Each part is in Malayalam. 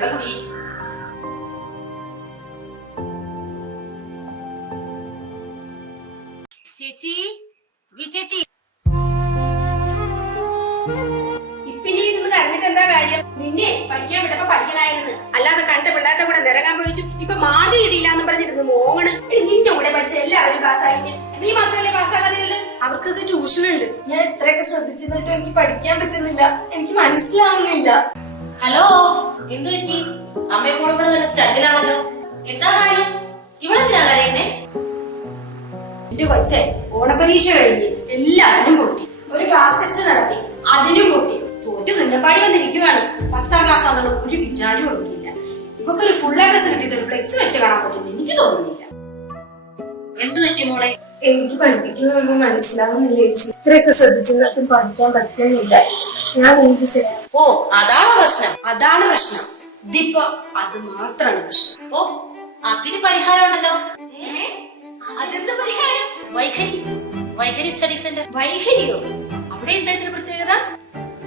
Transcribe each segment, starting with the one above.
വെള്ളം കുടി. ചേച്ചി, ചേച്ചി ഇപ്പിനി ഇരുന്ന് കരഞ്ഞിട്ട് എന്താ കാര്യം? നിന്നെ പഠിക്കാൻ വിട്ടപ്പോ പഠിക്കണായിരുന്നു, അല്ലാതെ കണ്ട പിള്ളേരുടെ കൂടെ നിരകാൻ പോയിച്ചു. ഇപ്പൊ മാതി ഇടിയില്ലാന്ന് പറഞ്ഞിരുന്നു മോങ്ങണ്. നിന്റെ കൂടെ പഠിച്ച എല്ലാവരും പാസ്സായില്ലേ? നീ മാത്രല്ലേ പാസ്സാകാതെയുള്ളു? അവർക്കൊക്കെ ട്യൂഷൻ ഉണ്ട്. ഞാൻ ഇത്രയൊക്കെ ശ്രദ്ധിച്ചിട്ട് എനിക്ക് പഠിക്കാൻ പറ്റുന്നില്ല, എനിക്ക് മനസ്സിലാവുന്നില്ല. ഹലോ, എന്തു പറ്റി? അമ്മയെ മോളെ നല്ല സ്റ്റണ്ടിലാണല്ലോ. എന്താ കാര്യം? ഇവളെന്തിനാ കരയുന്നേ? എന്റെ കൊച്ചെ ഓണപരീക്ഷ കഴിഞ്ഞ് എല്ലാത്തിനും പൊട്ടി. ഒരു ക്ലാസ് ടെസ്റ്റ് നടത്തി, അതിനും പൊട്ടി. തോറ്റു കണ്ടപ്പാടി വന്നിരിക്കുവാണ്. 10ാം ക്ലാസ് ആണെന്നുള്ള ഒരു വിചാരവും ഒന്നുമില്ല. ഇവക്കൊരു ഫുൾ എ പ്ലസ് കിട്ടിയിട്ട് ഒരു ഫ്ലെക്സ് വെച്ച് കാണാൻ പറ്റുമെന്ന് എനിക്ക് തോന്നുന്നില്ല. എന്തു പറ്റി മോളെ? എനിക്ക് പഠിപ്പിക്കുന്നതൊന്നും മനസ്സിലാവുന്നില്ല ചേച്ചി. ഇത്രയൊക്കെ ശ്രദ്ധിച്ചിട്ടും പഠിക്കാൻ പറ്റുന്നില്ല. ഞാൻ എന്ത് ചെയ്യാം? ഓ, അതാണോ പ്രശ്നം? അതാണ് പ്രശ്നം. ഇതിപ്പോ അത് മാത്രമാണ് പ്രശ്നം. ഓ, അതിന് പരിഹാരം ഉണ്ടല്ലോ. അതെന്ത് പരിഹാരം? വൈഖരി സ്റ്റഡി സെന്റർ. വൈഖരിയോ? അവിടെ എന്താ ഇത്ര പ്രത്യേകത?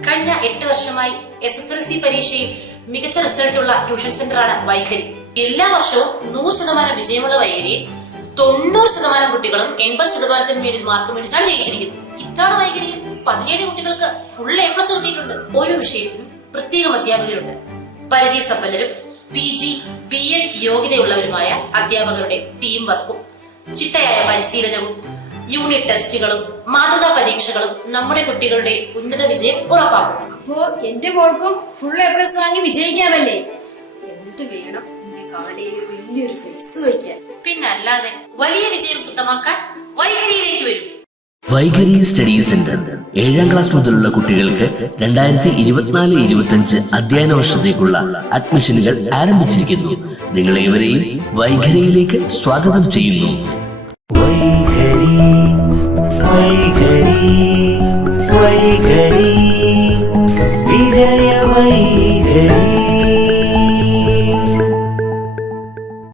കഴിഞ്ഞ 8 വർഷമായി SSLC പരീക്ഷയിൽ മികച്ച റിസൾട്ടുള്ള ട്യൂഷൻ സെന്ററാണ് വൈഖരി. എല്ലാ വർഷവും 100% വിജയമുള്ള വൈഖരിയിൽ 90% കുട്ടികളും 80%-ന് മേളിൽ മാർക്ക് മേടിച്ചാണ് ജയിച്ചിരിക്കുന്നത്. ഇത്തവണ വൈഖരിയിൽ 17 കുട്ടികൾക്ക് ഫുൾ A+ കിട്ടിയിട്ടുണ്ട്. ഓരോ വിഷയത്തിനും പ്രത്യേകം അധ്യാപകരുണ്ട്. പരിചയസമ്പന്നരും PG, BEd യോഗ്യതയുള്ളവരുമായ അധ്യാപകരുടെ ടീം വർക്കും ചിട്ടയായ പരിശീലനവും യൂണിറ്റ് ടെസ്റ്റുകളും മാതൃകാ പരീക്ഷകളും നമ്മുടെ കുട്ടികളുടെ ഉന്നത വിജയം ഉറപ്പാക്കും. അപ്പോ എന്റെ മോൾക്കും ഫുൾ A+ വാങ്ങി വിജയിക്കാമല്ലേ? എന്നിട്ട് വേണം എന്റെ കാലയിൽ വലിയൊരു ഫ്ലെക്സ് വയ്ക്കാൻ. പിന്നല്ലാതെ വലിയ വിജയം സ്വന്തമാക്കാൻ വൈഖരിയിലേക്ക് വരും. വൈഖരി സ്റ്റഡി സെന്റർ 7ാം ക്ലാസ് മുതലുള്ള കുട്ടികൾക്ക് 2024-25 അധ്യയന വർഷത്തേക്കുള്ള അഡ്മിഷനുകൾ ആരംഭിച്ചിരിക്കുന്നു. നിങ്ങളേവരെയും വൈഖരിയിലേക്ക് സ്വാഗതം ചെയ്യുന്നു. വൈഖരി വിജയ